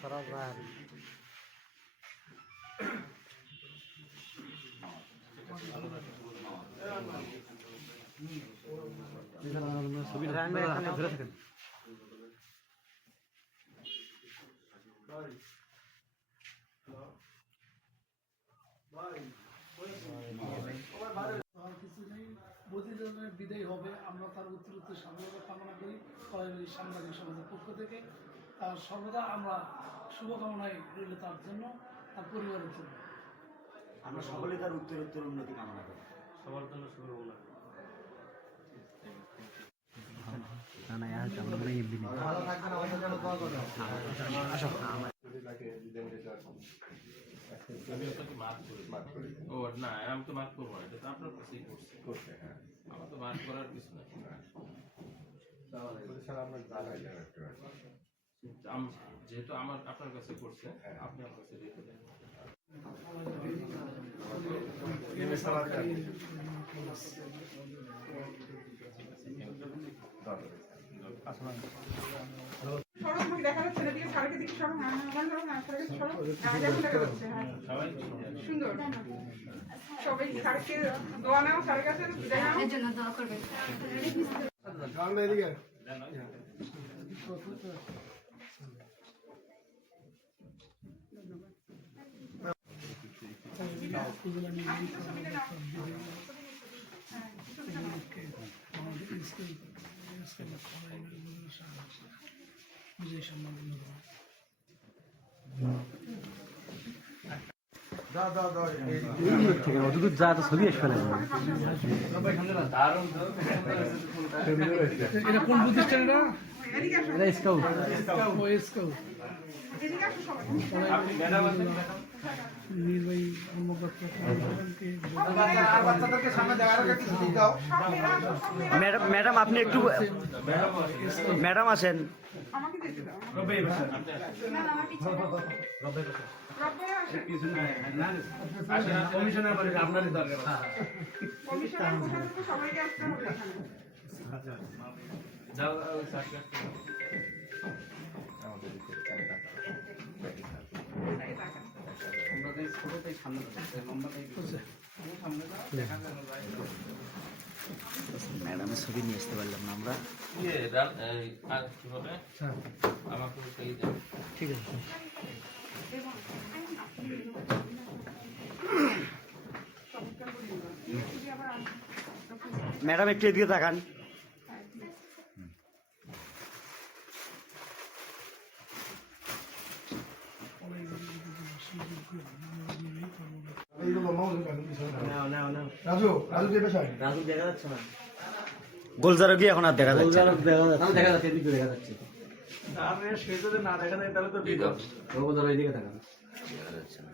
ছড়া যায় ধরে থাকেন। কিছু নেই, প্রতিজনের বিদায় হবে। আমরা তার উত্তরোত্তর সাফল্য কামনা করি কলেজের সাংবাদিক সমাজের পক্ষ থেকে। তার সর্বদা আমরা শুভকামনায় রইল তার জন্য, তার পরিবারের জন্য। আমরা সকলে তার উত্তরোত্তর উন্নতি কামনা করি। সবার জন্য শুভকামনা। আমি তো মার্ক করবো না, এটা তো আপনার কাছেই করছে। আমার তো মার্ক করার কিছু নাই। যেহেতু আপনার কাছে করছে, আপনি আমার কাছে রেখে দেন। দেখা যাচ্ছে না, দিকে সারকে দিকে সব সুন্দর। সবাই সারকে দোয়া নাও, সারের কাছে বিদায় নাও। এর জন্য দোয়া করবেন। বিজয় সম্মান যা তো ছবি আসবে না। এটা কোন প্রতিষ্ঠান? এটা স্কাউট। নির্বাহী কর্মকর্তা ম্যাডাম আপনি একটু ম্যাডাম আছেন। কমিশনার বলে আপনারই দরকার। সবাইকে আসতে হবে এখানে। ম্যাডামের ছবি নিয়ে আসতে পারলাম না আমরা। ঠিক আছে। ম্যাডাম একটু এদিকে তাকান। গোলজারও কি এখন আর দেখা যাচ্ছে? দেখা যাচ্ছে, এদিকে দেখা যাচ্ছে। না দেখা যায় তাহলে তো দেখা যাচ্ছে না।